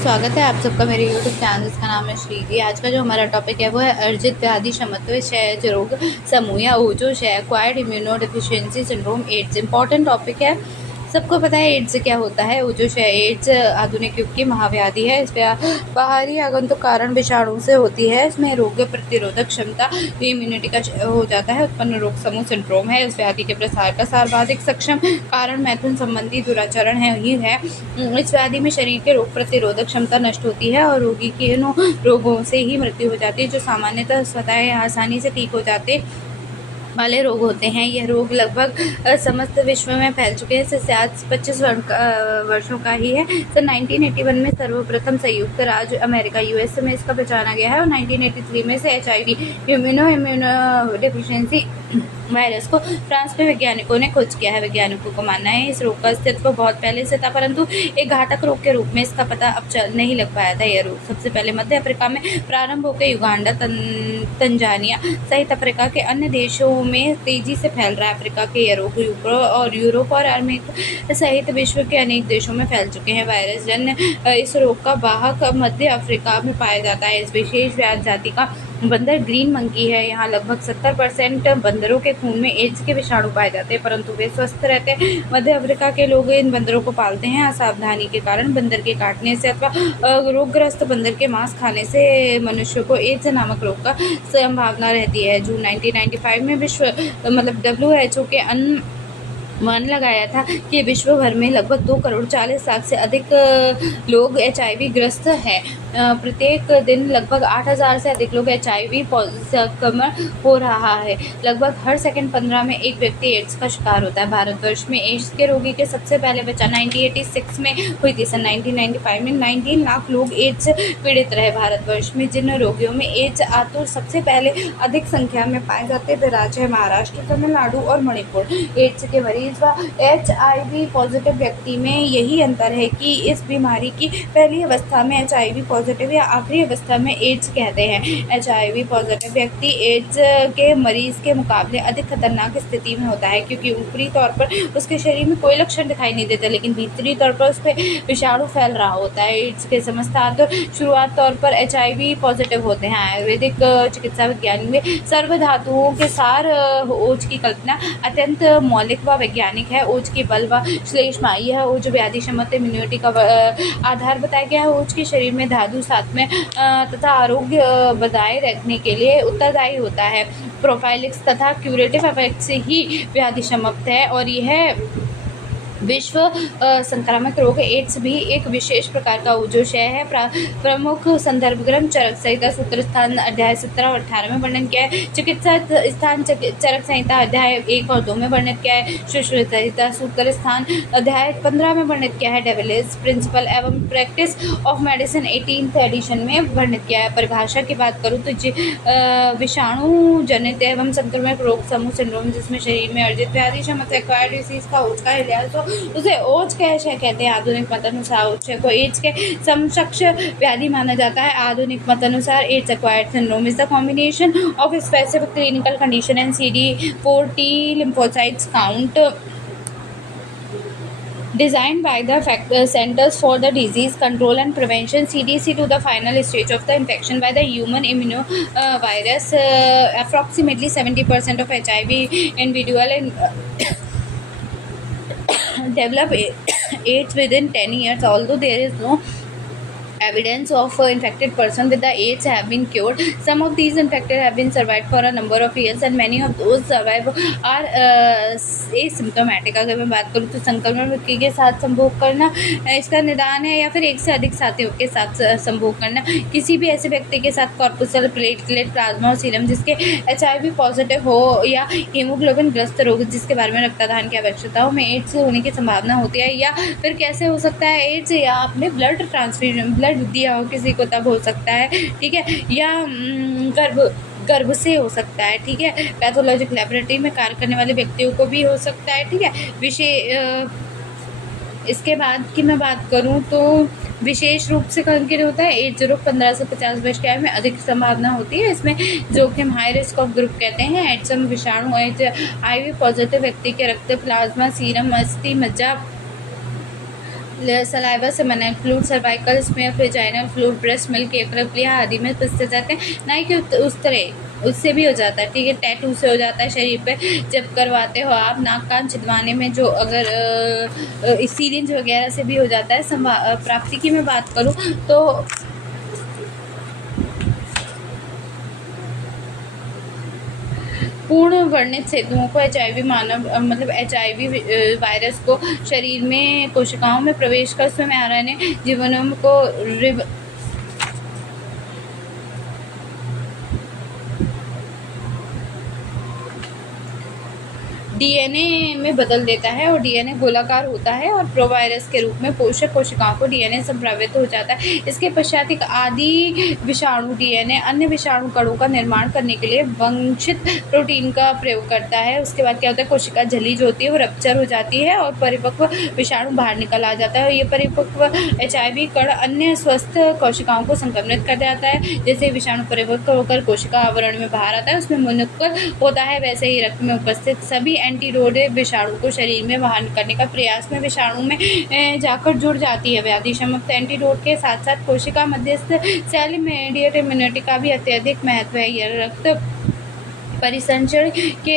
स्वागत है आप सबका मेरे यूट्यूब चैनल जिसका नाम है श्रीजी। आज का जो हमारा टॉपिक है वो है अर्जित व्याधि क्षमत्व क्षय रोग समूह या ओजो क्षय acquired immuno deficiency syndrome AIDS. Important topic है। सबको पता है एड्स क्या होता है। ओजो क्षय एड्स आधुनिक युग की महाव्याधि है। इस बाहरी आगंतुक कारण विषाणु से होती है। इसमें रोग प्रतिरोधक क्षमता इम्यूनिटी का हो जाता है। उत्पन्न रोग समूह सिंड्रोम है। इस व्याधि के प्रसार का सर्वाधिक सक्षम कारण मैथुन संबंधी दुराचरण है ही है। इस व्याधि में शरीर के रोग प्रतिरोधक क्षमता नष्ट होती है और रोगी की इन रोगों से ही मृत्यु हो जाती है जो सामान्यतः स्वतः या आसानी से ठीक हो जाते वाले रोग होते हैं। यह रोग लगभग समस्त विश्व में फैल चुके हैं। इससे आज 25 वर्षों का ही है। सन 1981 में सर्वप्रथम संयुक्त राज्य अमेरिका यूएस में इसका पहचाना गया है और 1983 में से HIV इम्यूनो डिफिशियंसी वायरस को फ्रांस में वैज्ञानिकों ने खोज किया है। वैज्ञानिकों को मानना है इस रोग का अस्तित्व बहुत पहले से था, परंतु एक घातक रोग के रूप में इसका पता अब नहीं लग पाया था। यह रोग सबसे पहले मध्य अफ्रीका में प्रारंभ होकर युगांडा, तंजानिया सहित अफ्रीका के अन्य देशों में तेजी से फैल रहा है। अफ्रीका के यह रोग यूरोप और अमेरिका सहित विश्व के अनेक देशों में फैल चुके हैं। वायरस जन्य इस रोग का वाहक मध्य अफ्रीका में पाया जाता है। इस विशेष व्याध जाति का बंदर ग्रीन मंकी है। यहाँ लगभग 70% बंदरों के खून में एड्स के विषाणु पाए जाते हैं, परंतु वे स्वस्थ रहते हैं। मध्य अफ्रीका के लोग इन बंदरों को पालते हैं। असावधानी के कारण बंदर के काटने से अथवा रोगग्रस्त बंदर के मांस खाने से मनुष्य को एड्स नामक रोग का संभावना रहती है। जून 1995 में WHO के अनुमान लगाया था कि विश्व भर में लगभग 2 करोड़ 40 लाख से अधिक लोग HIV ग्रस्त हैं। प्रत्येक दिन लगभग 8,000 से अधिक लोग HIV संक्रमण हो रहा है। लगभग हर सेकंड 15 में एक व्यक्ति एड्स का शिकार होता है। भारतवर्ष में एड्स के रोगी के सबसे पहले पहचान 1986 में हुई थी। सन 1995 में 19 लाख लोग एड्स पीड़ित रहे। भारतवर्ष में जिन रोगियों में एड्स आतुर सबसे पहले अधिक संख्या में पाए जाते वे राज्य है महाराष्ट्र, तमिलनाडु और मणिपुर। एड्स के मरीज व HIV पॉजिटिव व्यक्ति में यही अंतर है कि इस बीमारी की पहली अवस्था में HIV पॉजिटिव या आखिरी अवस्था में एड्स कहते हैं। HIV पॉजिटिव व्यक्ति एड्स के मरीज के मुकाबले अधिक खतरनाक स्थिति में होता है, क्योंकि ऊपरी तौर पर उसके शरीर में कोई लक्षण दिखाई नहीं देता, लेकिन भीतरी तौर पर उस पर विषाणु फैल रहा होता है। एड्स के समस्या शुरुआत तौर पर HIV पॉजिटिव होते हैं। आयुर्वेदिक चिकित्सा विज्ञान में सर्वधातुओं के सार ओज की कल्पना अत्यंत मौलिक व वैज्ञानिक है। ओज के बल व श्लेष्मा यह ओज व्याधि क्षमता इम्यूनिटी का आधार बताया गया है। ओज के शरीर में धातु साथ में तथा आरोग्य बनाए रखने के लिए उत्तरदायी होता है। प्रोफाइलिक्स तथा क्यूरेटिव इफेक्ट से ही व्याधि समाप्त है और यह विश्व संक्रामक रोग एड्स भी एक विशेष प्रकार का ओजो क्षय है। प्रमुख संदर्भ ग्रंथ चरक संहिता सूत्र स्थान अध्याय 17 और 18 में वर्णन किया है। चिकित्सा स्थान चरक संहिता अध्याय 1 और 2 में वर्णित किया है। सुश्रुत संहिता सूत्र स्थान अध्याय 15 में वर्णित किया है। डेविलिस प्रिंसिपल एवं practice of medicine 18th edition में वर्णित किया है। परिभाषा की बात करूँ तो विषाणु जनित एवं संक्रमक रोग समूह सिंड्रोम जिसमें शरीर में अर्जित व्याधि क्षमता एक्वायर्ड डिसीज का ओज का इलाज हो उसे ओज क्षय कहते हैं। आधुनिक मतानुसार ओज क्षय को एड्स के समकक्ष व्याधि माना जाता है। आधुनिक मतानुसार ads acquired syndrome is the combination of specific clinical condition and CD4 T lymphocytes count designed by the Centers for the Disease Control and Prevention CDC to the final stage of the infection by the human immunovirus. Approximately 70% of HIV individual develop AIDS within 10 years. Although there is no evidence of infected person with the AIDS have been cured, some of these infected have been survived for a number of years and many of those survive are asymptomatic. अगर मैं बात करूँ तो संक्रमण व्यक्ति के साथ संभोग करना इसका निदान है या फिर एक से अधिक साथियों के साथ संभोग करना। किसी भी ऐसे व्यक्ति के साथ कॉर्पुसल प्लेटलेट प्लाज्मा और सीरम जिसके HIV पॉजिटिव हो या हीमोग्लोबिन ग्रस्त रोग जिसके बारे में रक्तदान की आवश्यकता हो में एड्स होने की संभावना होती है। या फिर कैसे हो सकता है एड्स, या आपने ब्लड ट्रांसफ्यूजन ब्लड दिया हो किसी को तब हो सकता है, ठीक है, या गर्भ से हो सकता है, ठीक है। पैथोलॉजिक लैबोरेटरी में कार्य करने वाले व्यक्तियों को भी हो सकता है, ठीक है। इसके बाद की मैं बात करूं तो विशेष रूप से संकीर्ण होता है। एड्स रोग 15 से 50 वर्ष की आयु में अधिक संभावना होती है। इसमें जोखिम हाई रिस्क ऑफ ग्रुप कहते हैं। एड्स विषाणु HIV पॉजिटिव व्यक्ति के रक्त, प्लाज्मा, सीरम, अस्थि, मज्जा saliva seminal fluid, cervical smear, vaginal fluid, breast milk, एक्रोप्लिया आदि में पिसते जाते हैं। ना ही कि उस तरह उससे भी हो जाता है, ठीक है। टैटू से हो जाता है शरीर पे जब करवाते हो आप। नाक कान छिदवाने में जो अगर सीरिंज वगैरह से भी हो जाता है। प्राप्ति की मैं बात करूँ तो पूर्ण वर्णित सेतुओं को HIV मानव मतलब HIV वायरस को शरीर में कोशिकाओं में प्रवेश कर स्वयं RNA जीवनों को DNA में बदल देता है और DNA गोलाकार होता है और प्रोवायरस के रूप में पोषक कोशिकाओं को DNA संप्रावित हो जाता है। इसके पश्चात एक आदि विषाणु DNA अन्य विषाणु कणों का निर्माण करने के लिए वंशित प्रोटीन का प्रयोग करता है। उसके बाद क्या होता है, कोशिका झिल्ली जो होती है वो रप्चर हो जाती है और परिपक्व विषाणु बाहर निकल आ जाता है। ये परिपक्व HIV कण अन्य स्वस्थ कोशिकाओं को संक्रमित कर जाता है। जैसे विषाणु परिपक्व होकर कोशिका आवरण में बाहर आता है, उसमें मुनक्कल होता है, वैसे ही रक्त में उपस्थित सभी एंटीडोट विषाणु को शरीर में बाहर निकलने का प्रयास में विषाणु में जाकर जुड़ जाती है। व्याधि शमक एंटीडोट के साथ साथ कोशिका मध्यस्थ सेल इमीडिएट इम्यूनिटी का भी अत्यधिक महत्व है। यह रक्त परिसंचरण के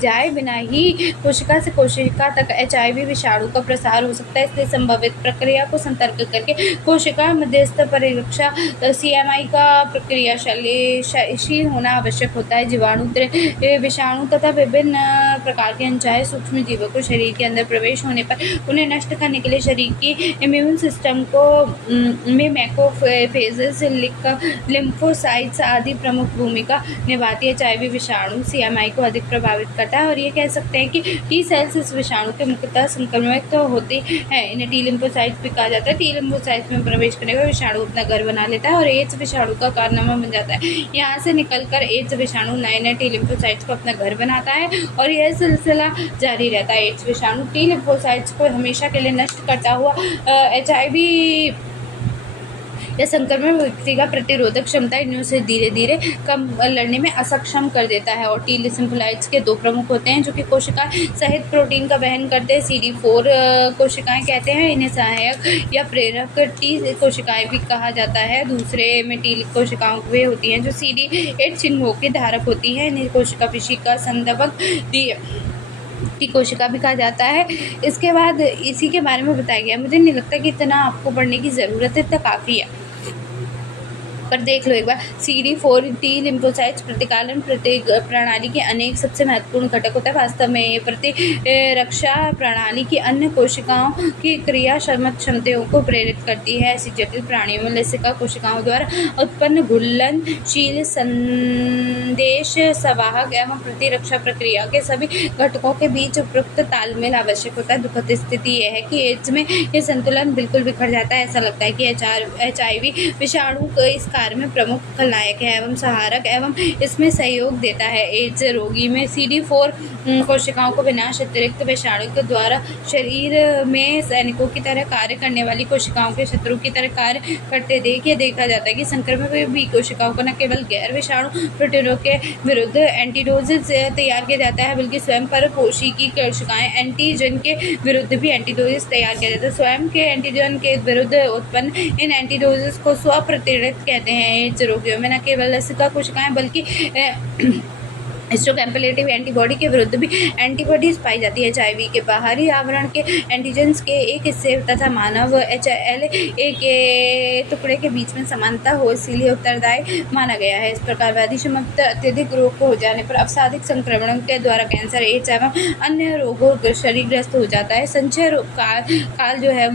जाए बिना ही कोशिका से कोशिका तक HIV विषाणु का प्रसार हो सकता है। इसलिए संभावित प्रक्रिया को सतर्क करके कोशिका मध्यस्थ परिरक्षा CMI का प्रक्रियाशील होना आवश्यक होता है। जीवाणु विषाणु तथा विभिन्न प्रकार के अनचाहे सूक्ष्म जीवों को शरीर के अंदर प्रवेश होने पर उन्हें नष्ट करने के लिए शरीर की इम्यून सिस्टम को में मैक्रोफेजेस, लिम्फोसाइट्स आदि प्रमुख भूमिका निभाती है। HIV विषाणु CMI को अधिक प्रभावित करता है और ये कह सकते हैं कि T सेल्स इस विषाणु के मुख्यतः संक्रमित तो होते हैं। इन्हें T लिम्फोसाइट्स भी कहा जाता है। T लिम्फोसाइट्स में प्रवेश करने पर विषाणु अपना घर बना लेता है और एड्स विषाणु का कारनामा बन जाता है। यहाँ से निकलकर एड्स विषाणु नए नए T लिम्फोसाइट्स को अपना घर बनाता है और यह सिलसिला जारी रहता है। एड्स विषाणु T लिम्फोसाइट्स को हमेशा के लिए नष्ट करता हुआ HIV यह संक्रमण व्यक्ति का प्रतिरोधक क्षमता इन्हें से धीरे धीरे कम लड़ने में असक्षम कर देता है। और T लिम्फोसाइट्स के दो प्रमुख होते हैं जो कि कोशिका सहित प्रोटीन का वहन करते हैं। CD4 कोशिकाएं कहते हैं, इन्हें सहायक या प्रेरक T कोशिकाएं भी कहा जाता है। दूसरे में T कोशिकाओं वे होती हैं जो CD8 चिन्हों के धारक होती हैं। इन्हें कोशिका पेशी का संदर्भक की कोशिका भी कहा जाता है। इसके बाद इसी के बारे में बताया गया। मुझे नहीं लगता कि इतना आपको पढ़ने की ज़रूरत है, इतना काफ़ी है, पर देख लो एक बार। CD4 T लिम्फोसाइट्स प्रतिकालन प्रणाली के अनेक सबसे महत्वपूर्ण घटक होता है। वास्तव में ये प्रतिरक्षा प्रणाली की अन्य कोशिकाओं की क्रिया क्षमताओं को प्रेरित करती है। ऐसी जटिल प्राणियों में लसिका कोशिकाओं द्वारा उत्पन्न घुलनशील संदेश संवाहक एवं प्रतिरक्षा प्रक्रिया के सभी घटकों के बीच उपयुक्त तालमेल आवश्यक होता है। दुखद स्थिति यह है कि एड्स में यह संतुलन बिल्कुल बिखर जाता है। ऐसा लगता है कि HIV विषाणु इस कार्य में प्रमुख खलनायक है एवं सहारक एवं इसमें सहयोग देता है। एड्स रोगी में CD4 कोशिकाओं को विनाश अतिरिक्त विषाणु के द्वारा शरीर में सैनिकों की तरह कार्य करने वाली कोशिकाओं के शत्रु की तरह कार्य करते देखा जाता है कि संक्रमित भी कोशिकाओं को न केवल गैर विषाणु प्रोटीनों के विरुद्ध एंटीडोजेज तैयार किया जाता है, बल्कि स्वयं पर कोशिकी कोशिकाएं एंटीजन के विरुद्ध भी एंटीडोजेज तैयार किया जाता है। स्वयं के एंटीजन के विरुद्ध उत्पन्न इन एंटीडोजेज को स्वप्रतिरक्षित कहते हैं। एड्स रोगियों में न केवल लसिका कोशिकाएं बल्कि हिस्टोकैम्पेलेटिव एंटीबॉडी के विरुद्ध भी एंटीबॉडीज पाई जाती है। HIV के बाहरी आवरण के एंटीजेंस के एक हिस्से तथा मानव HLA के टुकड़े के बीच में समानता हो, इसीलिए उत्तरदायी माना गया है। इस प्रकार व्याधि शमक अत्यधिक रोग को हो जाने पर अवसादिक संक्रमण के द्वारा कैंसर, एड्स एवं अन्य रोगों शरीरग्रस्त हो जाता है। संचय काल जो है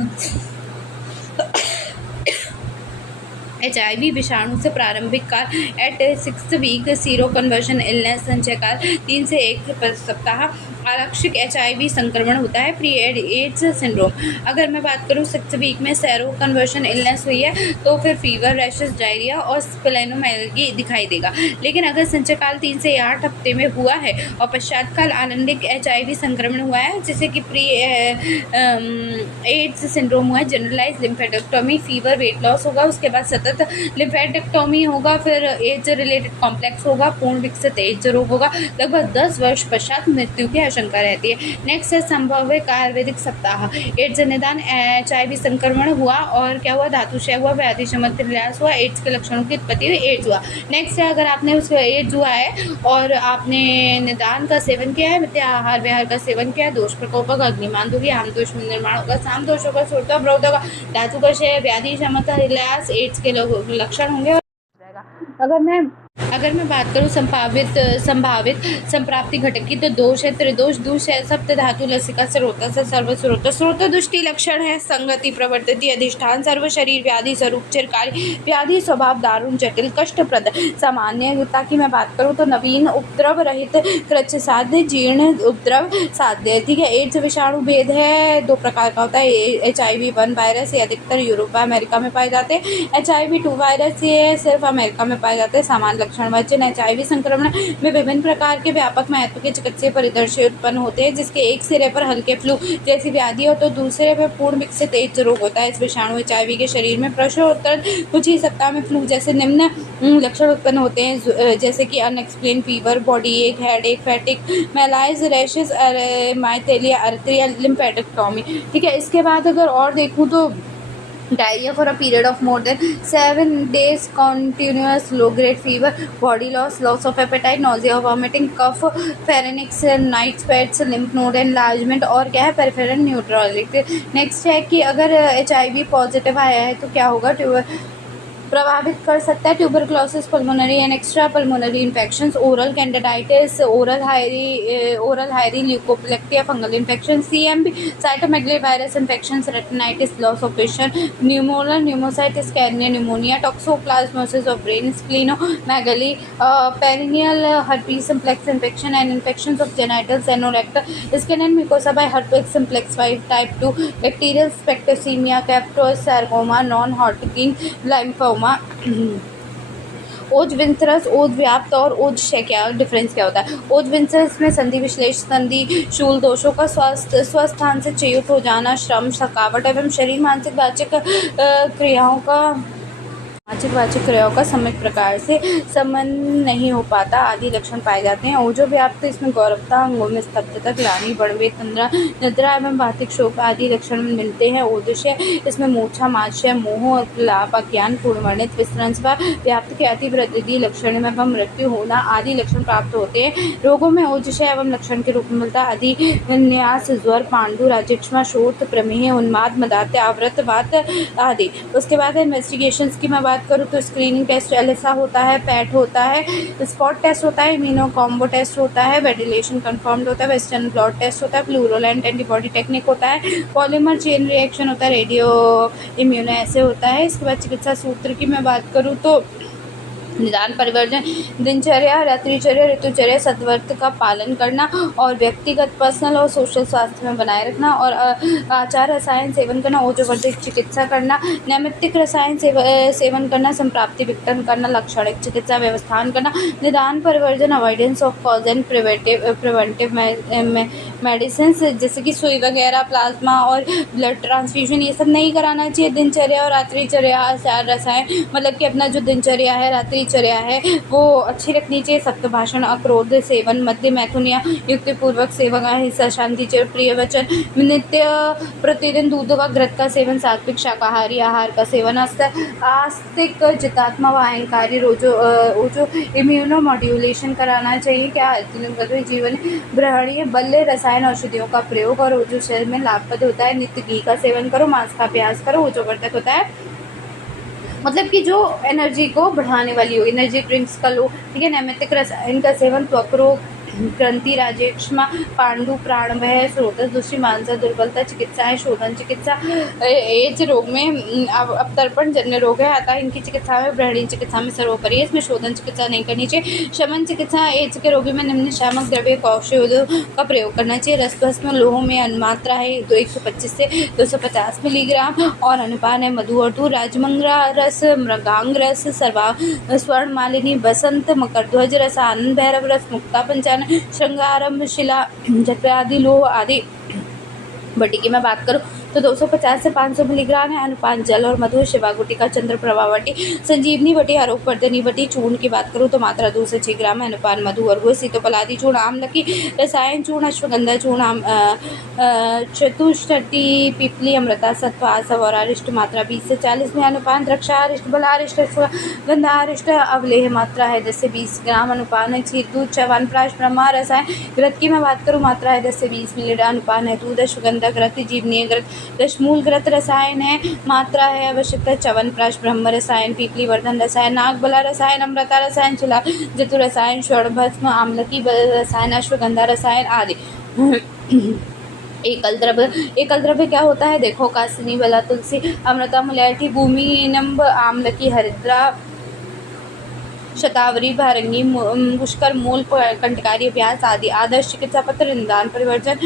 HIV विषाणु से प्रारंभिक काल at 6 week, seroconversion illness संचय काल 3 से 1 सप्ताह, आरक्षिक HIV संक्रमण होता है। प्री एड्स सिंड्रोम, अगर मैं बात करूँ 6 वीक में सेरो कन्वर्जन इलनेस हुई है तो फिर फीवर, रैशेस, डायरिया और स्प्लेनोमेगाली दिखाई देगा। लेकिन अगर संचय काल 3 से 8 हफ्ते में हुआ है और पश्चात काल आनंदिक HIV संक्रमण हुआ है, जैसे कि प्री एड्स सिंड्रोम हुआ है, जनरलाइज लिम्फेडेक्टोमी, फीवर, वेट लॉस होगा, उसके बाद सतत लिम्फेडेक्टोमी होगा, फिर एड्स रिलेटेड कॉम्प्लेक्स होगा, पूर्ण विकसित एड्स रोग होगा। लगभग 10 वर्ष पश्चात मृत्यु के आशंका रहती है। नेक्स्ट है संभाव्य आयुर्वेदिक सप्ताह। एड्स निदान, HIV संक्रमण हुआ और क्या हुआ, धातुक्षय हुआ, व्याधि क्षमता ह्रास हुआ, एड्स के लक्षणों की उत्पत्ति हुई, एड्स हुआ। नेक्स्ट है अगर आपने उस एड्स हुआ है और आपने निदान का सेवन किया है, मिथ्या आहार विहार का सेवन किया है, दोष प्रकोप होगा, अग्निमान होगी, आम दोष में निर्माण होगा, साम दोष होगा, सुरता अवरोध होगा, धातु का क्षय, व्याधि क्षमता ह्रास, एड्स के लक्षण होंगे। अगर मैं बात करूँ संभावित संप्राप्ति घटक की, तो दोष है, त्रिदोष, दूष है, सप्त धातु, लसिका, स्रोत से स्रोत दृष्टि लक्षण है, संगति, प्रवर्तिति, अधिष्ठान, सर्व शरीर व्याधि स्वरूप, चिरकारी व्याधि, स्वभाव दारुण, जटिल, कष्टप्रद, सामान्यता की मैं बात करूँ तो नवीन, उपद्रव रहित, कृच्छ साध्य, जीर्ण, उपद्रव साध्य। ठीक है। एड्स विषाणु भेद है, 2 प्रकार का होता है। HIV-1 वायरस ये अधिकतर यूरोप व अमेरिका में पाए जाते हैं। HIV-2 वायरस ये सिर्फ अमेरिका में पाए जाते हैं। सामान्य लक्षण वचन, HIV संक्रमण में विभिन्न प्रकार के व्यापक महत्व के चिकित्सीय परिदृश्य उत्पन्न होते हैं, जिसके एक सिरे पर हल्के फ्लू जैसी व्याधि हो तो दूसरे पर पूर्ण विकसित एड्स रोग होता है। इस विषाणु HIV के शरीर में प्रसवोत्तर कुछ ही सप्ताह में फ्लू जैसे निम्न लक्षण उत्पन्न होते हैं, जैसे कि अनएक्सप्लेन फीवर, बॉडी एक, हेड एक, फैटिक, मेलाइज, रैशेस, माइथेलिया, अर्थरिया, लिम्फेडेक्टोमी। ठीक है। इसके बाद अगर और देखूँ तो diarrhoea for a period of more than 7 days, continuous low grade fever, body loss of appetite, nausea, vomiting, cough, pharynx, night sweats, lymph node enlargement और क्या है, peripheral neuropathy। नेक्स्ट है कि अगर HIV पॉजिटिव आया है तो क्या होगा, प्रभावित कर सकता है tuberculosis, pulmonary and extra pulmonary infections, oral candidiasis, oral hairy leukoplakia, fungal infection, CMV, cytomegalovirus infections, retinitis, loss of vision, pneumonal pneumocystis, carinii pneumonia, toxoplasmosis of brain, splenomegaly, perineal herpes simplex infection and infections of genitals, anorectal, skin and mucosa by herpes simplex 5 type 2, bacterial septicaemia, Kaposi sarcoma, non Hodgkin lymphoma, ओजविंसरस, ओज व्याप्त और ओज क्षय क्या difference क्या होता है। ओजविंसरस में संधि विश्लेष, संधि शूल दोषों का स्वस्थान से च्युत हो जाना, श्रम, थकावट एवं शरीर मानसिक वाचिक क्रियाओं का सम्यक प्रकार से समन नहीं हो पाता आदि लक्षण पाए जाते हैं। ओजो व्याप्त, इसमें गौरवता, अंगों में स्तब्धता, ग्लानि, बड़वे, तंद्रा, निद्रा एवं बाधिक शोक आदि लक्षण मिलते हैं। ओदृश्य, इसमें मूर्छा, मात्सर्य, मोह, लाभ, अज्ञान, पूर्ण वर्णित, विस्त्रंस व व्याप्त के अति वृद्धि लक्षण एवं मृत्यु होना आदि लक्षण प्राप्त होते हैं। रोगों में ओजशय एवं लक्षण के रूप में मिलता है अधिन्यास, ज्वर, पांडु, राजिष्मा, शोथ, प्रमेह, उन्माद, मदात्य, आवृत, वात आदि। उसके बाद इन्वेस्टिगेशंस की मैं बात करूँ तो स्क्रीनिंग टेस्ट एलिसा होता है, पैट होता है, स्पॉट टेस्ट होता है, इम्यूनो कॉम्बो टेस्ट होता है, वेंटिलेशन कंफर्म्ड होता है, वेस्टर्न ब्लॉट टेस्ट होता है, प्लूरोलेंट एंटीबॉडी टेक्निक होता है, पॉलीमर चेन रिएक्शन होता है, रेडियो इम्यूनोएसे होता है। इसके बाद चिकित्सा सूत्र की मैं बात करूँ तो निदान, परिवर्जन, दिनचर्या, रात्रिचर्या, ऋतुचर्या, सद्वर्त का पालन करना और व्यक्तिगत, पर्सनल और सोशल स्वास्थ्य में बनाए रखना और आचार रसायन सेवन करना, ओजोवर्धिक चिकित्सा करना, नैमित्तिक रसायन सेवन करना, संप्राप्ति विघटन करना, लाक्षणिक चिकित्सा व्यवस्थान करना, निदान, परिवर्जन, avoidance of cause and preventive medicine जैसे कि सुई वगैरह, प्लाज्मा और ब्लड ट्रांसफ्यूजन, ये सब नहीं कराना चाहिए। दिनचर्या और रात्रिचर्या, आचार रसायन मतलब कि अपना जो दिनचर्या है, रात्रिचर्या है वो अच्छी रखनी चाहिए। सप्तभाषण, अक्रोध सेवन, मध्य मैथुनिया, युक्तिपूर्वक सेवन, अहिंसा, शांति, प्रिय वचन, नित्य प्रतिदिन दूध व घृत का सेवन, सात्विक शाकाहारी आहार का सेवन, आस्तिक, जितात्मा व अहंकारी, ओजो इम्यूनो मॉड्यूलेशन कराना चाहिए। क्या जीवन ग्रहणीय बल्ले रसायन औषधियों का प्रयोग और ओजो शरीर में लाभप्रद होता है। नित्य घी का सेवन करो, मांस का अभ्यास करो, ओजोवर्धक होता है। मतलब कि जो एनर्जी को बढ़ाने वाली हो, एनर्जी ड्रिंक्स का लो, ठीक है। नैमित्तिक रसायन का सेवन त्वक रोग, ग्रंथि, राजेक्ष्मा, पांडु, प्राणवय, स्रोतस, दूसरी मानसिक दुर्बलता, चिकित्साएं, शोधन चिकित्सा, एज रोग में अवतर्पण जन्य रोग है अतः इनकी चिकित्सा में ब्रहणी चिकित्सा में सर्वोपरि है, इसमें शोधन चिकित्सा नहीं करनी चाहिए। शमन चिकित्सा, एज के रोगी में निम्न शामक द्रव्य औषधियों का प्रयोग करना चाहिए। रसभस्म लोह में अनुमात्रा है 125 से 250 मिलीग्राम और अनुपान है मधु और दूध। राजमंगरा रस, मृगांग रस, स्वर्ण मालिनी, बसंत, मकरध्वज रस, आनंद भैरव रस, मुक्ता पंचान, श्रृंगारम, शिला, जटव्याधि, लोह आदि। बटी की मैं बात करूँ तो 250 से 500 मिलीग्राम है। अनुपात जल और मधु, शिवा गुटिका, चंद्रप्रभा वटी, संजीवनी वटी, आरोग्यवर्धिनी वटी। चूर्ण की बात करूँ तो मात्रा 2 से 6 ग्राम है। अनुपात मधु और गुड़, सीतोपलादी चूर्ण, आमलकी, रसायन चूर्ण, अश्वगंधा चूर्ण, चतुष्टटी, पीपली, अमृता, सत्व, आसव और अरिष्ट मात्रा 20 से 40 में। अनुपात द्रक्षारिष्ट, बलारिष्ट, अश्वगंधारिष्ट अवलेह मात्रा है 10 से 20 ग्राम। अनुपात है क्षीर दूध, च्यवनप्राश, ब्रह्मा रसायन घृत की मैं बात करूँ मात्रा है 10 से 20 मिलीलीटर। अनुपात है दूध, अश्वगंधा घृत, जीवनीय घृत, दशमूल घृत रसायन है मात्रा है आवश्यकता च्यवनप्राश, ब्रह्म रसायन, पीपली वर्धन रसायन, नागबला रसायन, अमृता रसायन, शिला जतु रसायन, स्वर्ण आम्लकी रसायन, अश्वगंधा रसायन आदि। एकल द्रव्य क्या होता है देखो, कासिनी, बला, तुलसी, अमृता, मुलैठी, भूमि, नंब, आम्लकी, हरिद्रा, शतावरी, भारंगी, पुष्कर, मूल, कंटकारी, अभ्यास आदि। आदर्श चिकित्सा पत्र, निदान, परिवर्जन,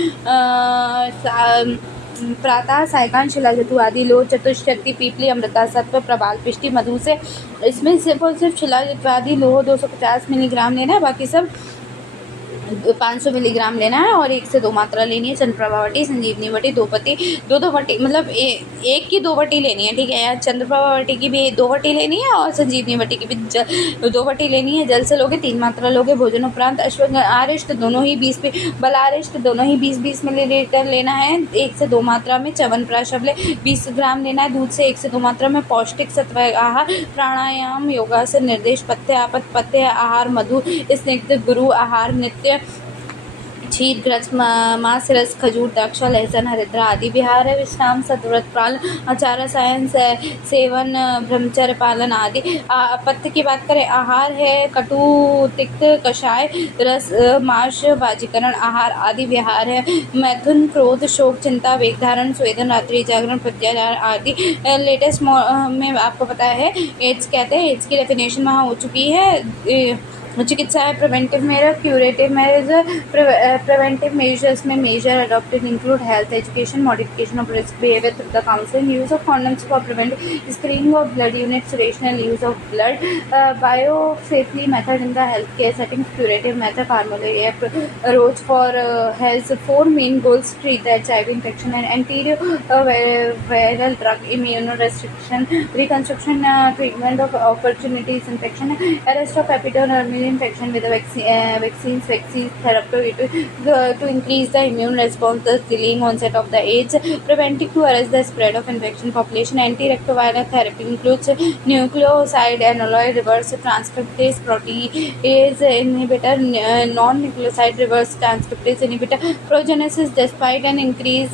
प्रातः, सायकान, शिलाजतु आदि। लोह, चतुष्शक्ति, पीपली, अमृता, सत्व, प्रबाल, पिष्टि, मधु से। इसमें सिर्फ और सिर्फ शिलाजतु आदि लोह 250 मिलीग्राम लेना है, बाकी सब 500 मिलीग्राम लेना है और 1 से 2 मात्रा लेनी है। चंद्रप्रभा वटी, संजीवनी वटी, दो वटी मतलब एक की 2 वटी लेनी है, ठीक है। यार चंद्रप्रभा वटी की भी 2 वटी लेनी है और संजीवनी वटी की भी 2 वटी लेनी है। जल से लोगे 3 मात्रा लोगे। भोजन उपरांत अश्वगंधारिष्ट दोनों ही 20, बलारिष्ट दोनों ही 20-20 मिलीलीटर लेना है 1 से 2 मात्रा में। च्यवनप्राश अवलेह 20 ग्राम लेना है। दूध से 1 से 2 मात्रा में। पौष्टिक सत्व आहार, प्राणायाम, योगासन, निर्देश, पथ्य आहार, मधु, स्निग्ध, गुरु आहार, नित्य क्षीर, ग्रस, मांस, रस, खजूर, द्राक्षा, लहसुन, हरिद्रा आदि। विहार है विश्राम, सतव्रत पालन, आचार रसायन सेवन, ब्रह्मचर्य पालन आदि। पथ्य की बात करें, आहार है कटु, तिक्त, कषाय, रस, मांस, वाजीकरण आहार आदि। विहार है मैथुन, क्रोध, शोक, चिंता, वेग धारण, स्वेदन, रात्रि जागरण, प्रत्याचार आदि। लेटेस्ट में आपको पता है एड्स कहते हैं, एड्स की डेफिनेशन वहाँ हो चुकी है। चिकित्सा है preventive measure, curative measure. Preventive measures में measure adopted include health education, modification of risk behaviour through the counselling, use of condoms for prevent, screening of blood units, rational use of blood, bio safely method in the health care setting, curative method, formula rose for health. 4 main goals: treat the HIV infection and antiviral drug, immune restriction, reconstruction, treatment of opportunities infection, arrest of epidermal infection with the vaccines therapy to increase the immune response, thus delaying onset of the AIDS. Preventive to arrest the spread of infection population. Antiretroviral therapy includes nucleoside analogue reverse transcriptase protease inhibitor, non-nucleoside reverse transcriptase inhibitor, progenesis. Despite an increase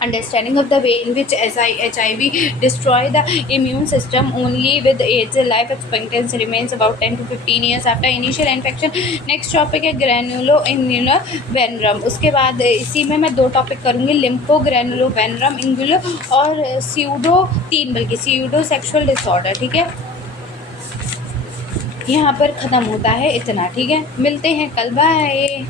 understanding of the way in which HIV destroy the immune system, only with AIDS life expectancy remains about 10 to 15 years after initial infection. Next topic है granuloingular venerum। उसके बाद इसी में मैं 2 topic करूँगी, लिम्फोग्रेनुलोवेनरम इंगुलो और pseudo 3 बल्कि pseudo sexual disorder, ठीक है। यहाँ पर ख़त्म होता है इतना, ठीक है। मिलते हैं कल, बाय।